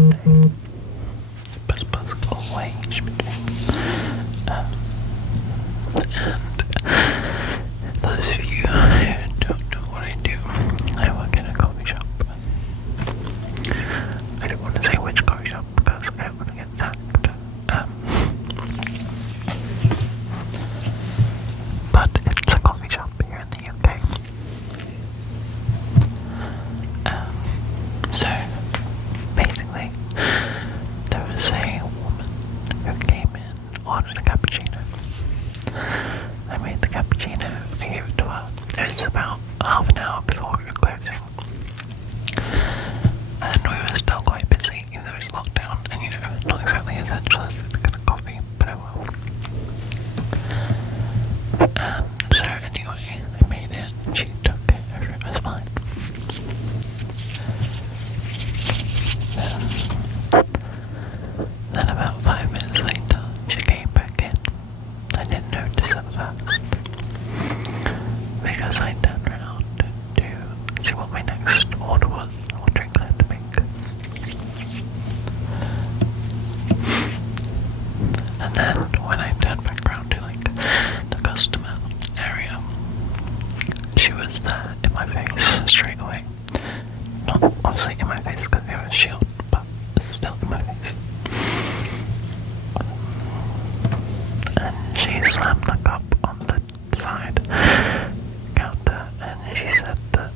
Sunday. Buzz always between. And those of you who don't know what I do, I work in a coffee shop. I don't want to say which coffee shop because I don't want to get sacked. But it's a coffee shop here in the UK. So basically, there was a woman who came in, ordered a cappuccino. I made the cappuccino, I gave it to her. It was about half an hour before we were closing. And we were still quite busy, even though it's lockdown, and you know, not exactly essential as the kind of coffee, but I will. So anyway, I made it, and she took it, everything was fine. Then about 5 minutes later, she came back in. I didn't notice at first, because I turned around to see what my next order was, or drink I had to make. And then when I turned back around to like the customer area, she was there in my face straight away. Not obviously in my face because it was a shield, but still in my face. And she slammed the cup on the side counter, and she said that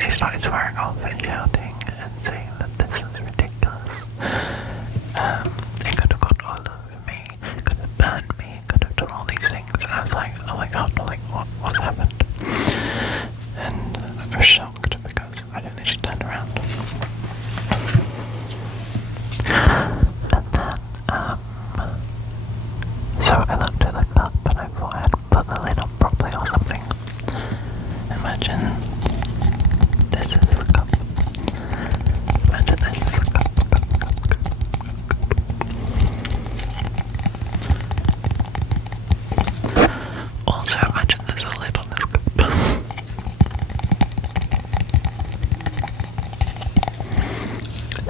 she started swearing off and shouting and saying that this was ridiculous. It could have got all over me, it could have burned me, it could have done all these things. And I was like, oh my god, like what's happened? And I was shocked because I don't think she turned around. And then, so I looked at the cup and I thought I hadn't put the lid on properly or something. Imagine this is the cup. Imagine this is the cup. Also imagine there's a lid on this cup.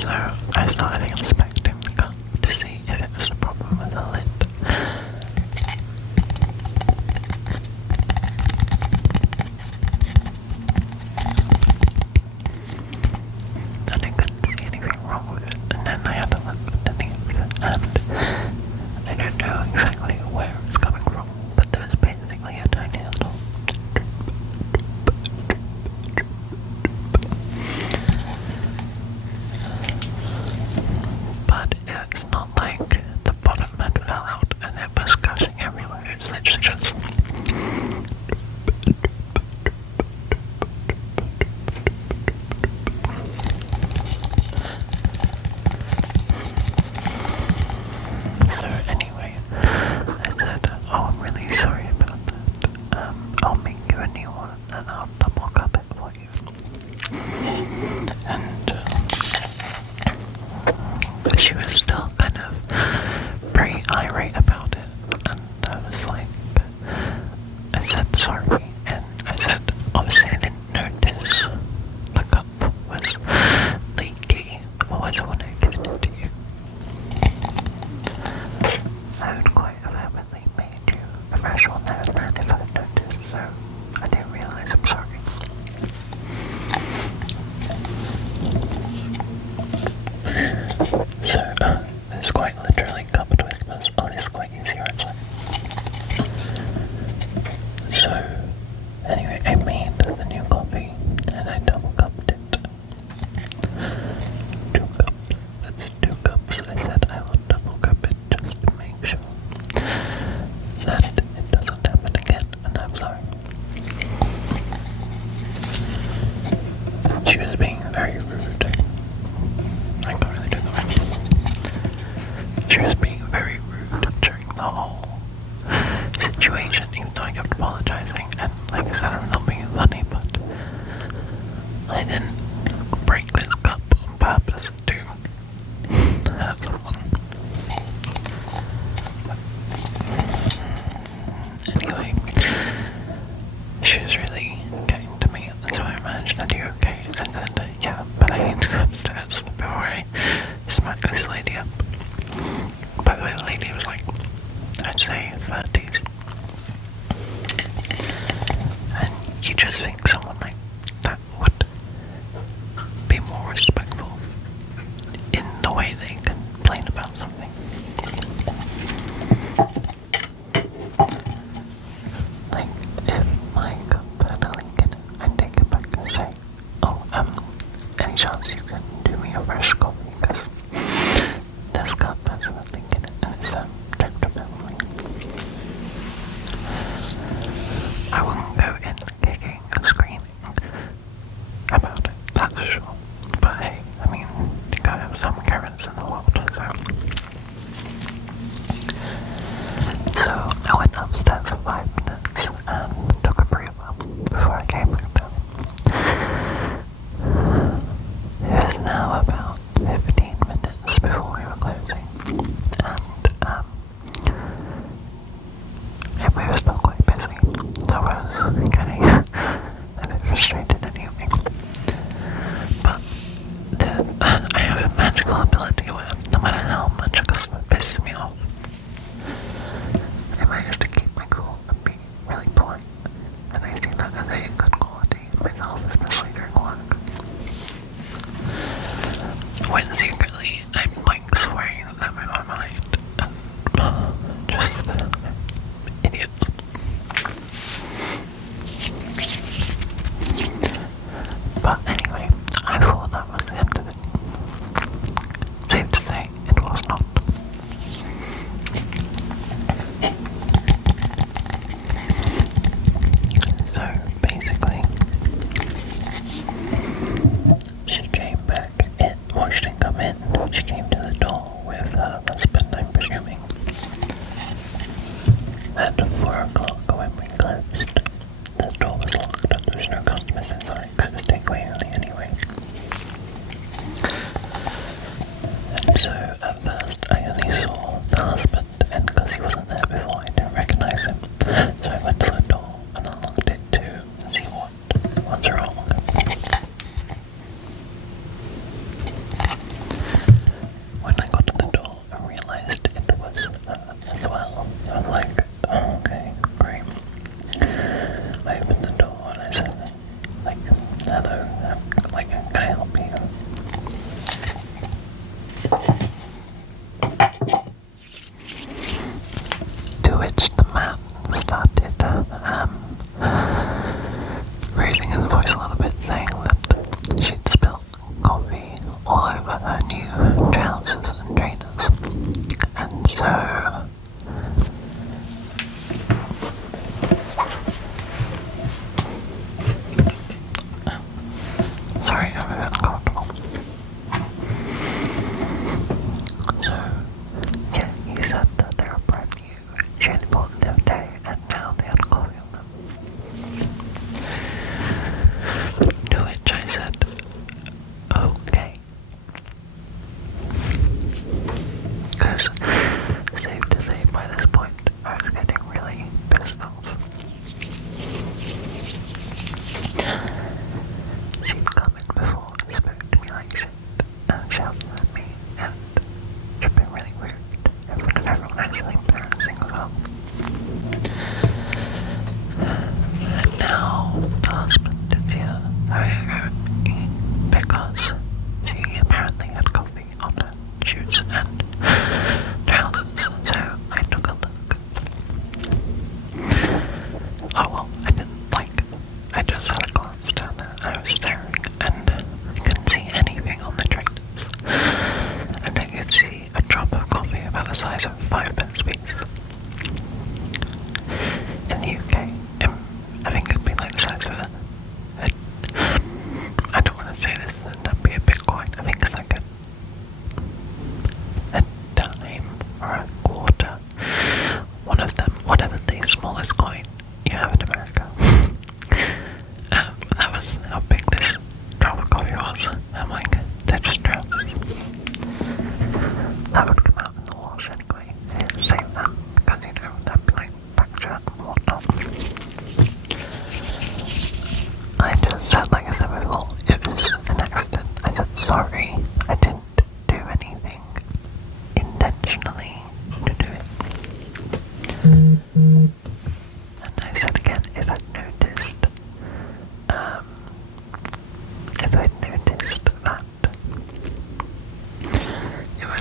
So I started inspecting the cup to see if it was a problem with the lid. And I couldn't see anything wrong with it. And then I had to look underneath it, and I don't know exactly where it's coming from, but there was basically a tiny little but it's not like the bottom had fell out and it was gushing everywhere. It's literally just so anyway, I said, oh, I'm really sorry about that. I'll make you a new one and I'll double cup it for you. And she was still kind of pretty irate about it, and I was like, I said sorry, and I said obviously I didn't notice the cup was leaky, otherwise I wouldn't have given it to you. I would quite have happily made you a fresh one there and then if I had noticed, so I didn't realise, I'm sorry. So, lady was like, I'd say 30s. And you just think someone like that would be more respectful in the way they complain about something. Like, if my cup had a leak in it, I'd take it back and say, oh, any chance you can do me a fresh coffee, because this cup has a leak in it and it's dripped a bit on me. I wouldn't go in kicking and screaming about it, that's for sure. But hey, I mean, you gotta have some Karens in the world, so I went upstairs for 5 minutes and took a breather before I came back down. It was now about 15 minutes before we were closing, and we were still quite busy, so I was getting a bit frustrated anyway. But I have a magical ability where no matter how much a customer pisses me off, I manage to keep my cool and be really polite, and I see that as a good quality in myself, especially during work. When secretly I'm like swearing at them in my mind, and just idiots. But anyway, I thought that was the end of it. Safe to say, it was not. So basically, she came back in. Well, she didn't come in. She came to the door with her husband, I'm presuming. At 4 o'clock when we closed, the door was locked and there was no customers inside because it was takeaway only anyway. And so at first I only saw the husband, and because he wasn't there before I didn't recognise him. So I went to the door and unlocked it to see what's wrong. When I got to the door I realised it was her as well. I was like, oh, okay,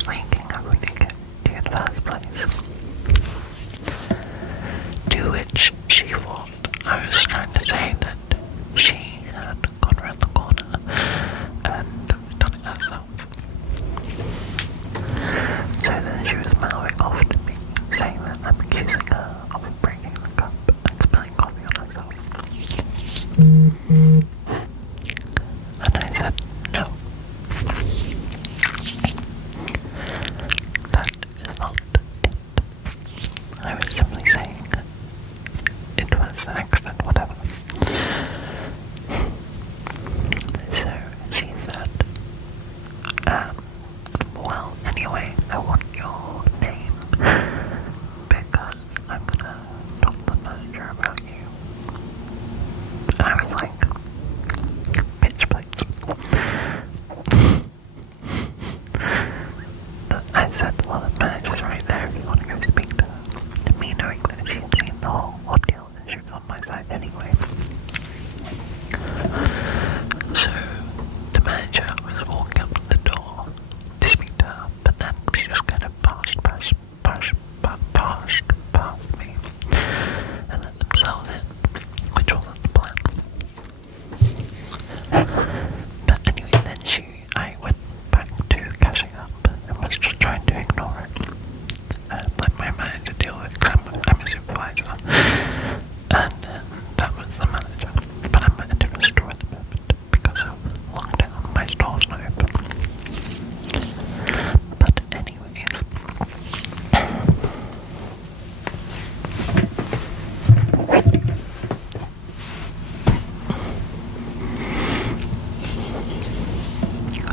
was leaking, I wouldn't get to in the first place. To which she thought I was trying to say that she had gone around the corner and done it herself. So then she was mouthing off to me, saying that I'm accusing her of breaking the cup and spilling coffee on herself. And I said, no. That is not it. I was simply saying it was an accident, whatever. So she said, well, anyway, I want your name because I'm gonna talk to the manager about you. And I was like, bitch, please. I said, well, the manager's right there if you want to go speak to her. And me knowing that she had seen the whole ordeal and she was on my side anyway. So, the manager was walking up to the door to speak to her, but then she just kind of passed me and let themselves in, which wasn't the plan. But anyway, then I went back to cashing up and was just trying to ignore it and let my manager deal with it. I'm a supervisor, and then that was the manager. But I'm at a different store at the moment because of lockdown. My store's not open. But anyways,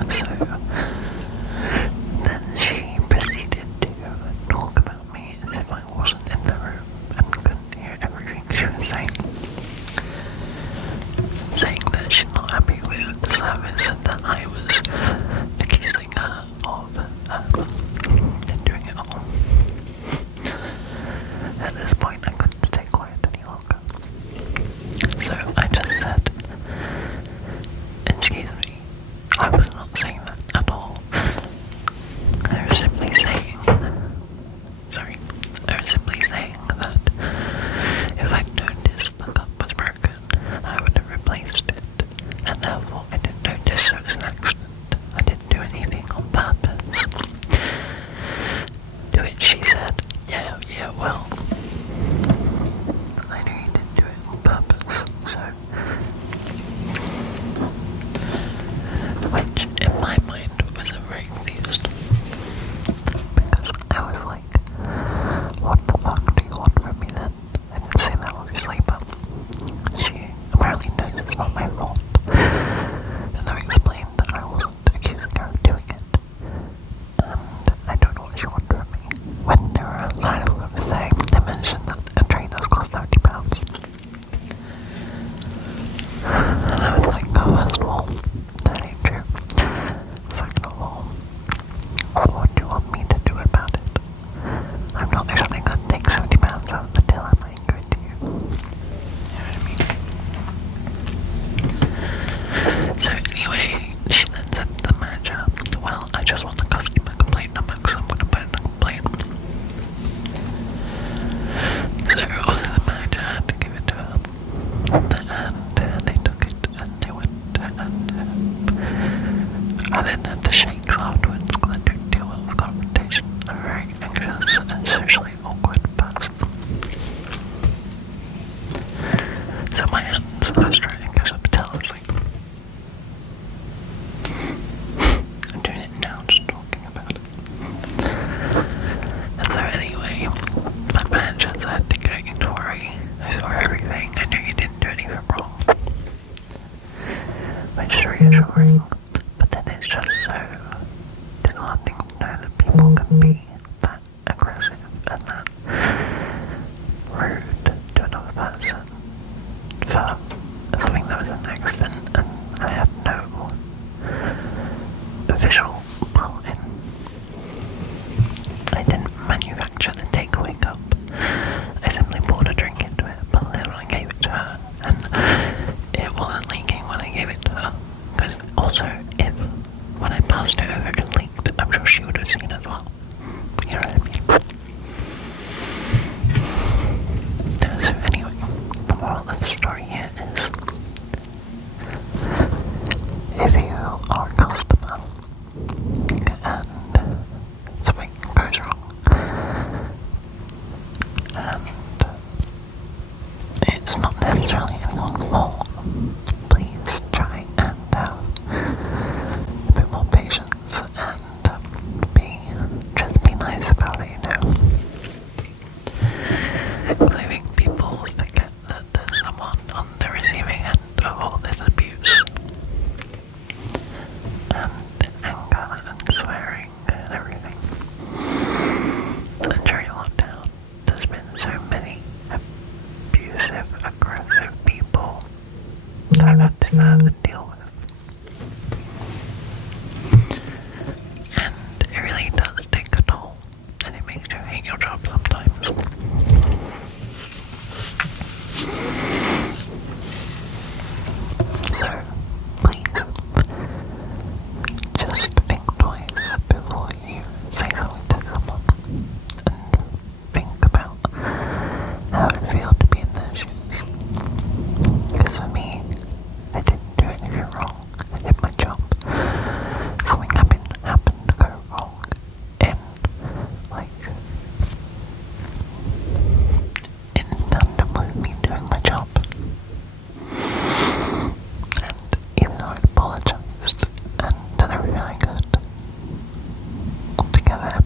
so then she proceeded to talk about me as if I wasn't in the room and couldn't hear everything she was saying. Saying that she's not happy with the service and that I was accusing her of doing it all. At this point, I couldn't stay quiet any longer. So I just said, excuse me, I was not saying that at all. I was simply saying that if I'd noticed the cup was broken, I would have replaced it, and therefore I didn't notice it was an accident. I didn't do anything on purpose. To which she said, yeah, well, I knew you didn't do it on purpose, so... Which, in my mind, was very confused. Because I was like, what the fuck do you want from me then? I didn't say that obviously, but she apparently knows it's not my fault. And I explained that I wasn't accusing her of doing it. And I don't know what she wanted from me. When they were outside of what I was saying, they mentioned that a trainer's cost £30. And I was like, oh, first of all, that ain't true. Second of all, what do you want me to do about it? I'm not exactly going to take £70 out of the till I'm angry to you. You know what I mean? So anyway, she then said to the manager, well, I just want the customer complaint number because I'm going to put in a complaint. So obviously the manager had to give it to her. And they took it and they went and I then had the shakes afterwards because I don't deal well with confrontation. I'm a very anxious and socially awkward person. So my hands, I was trying to catch up a towel, it's like I'm doing it now, just talking about it. And so anyway, my manager said, don't need to worry, I saw everything, I knew you didn't do anything wrong. Which is reassuring, but then it's just so disheartening to know that people can be that aggressive and that rude to another person for something that was an accident and I had no visual part in. I didn't manufacture the takeaway cup. I simply poured a drink into it, put the lid on and gave it to her, and it wasn't leaking when I gave it to her. Because also, if when I passed it over it leaked, I'm sure she would have seen it and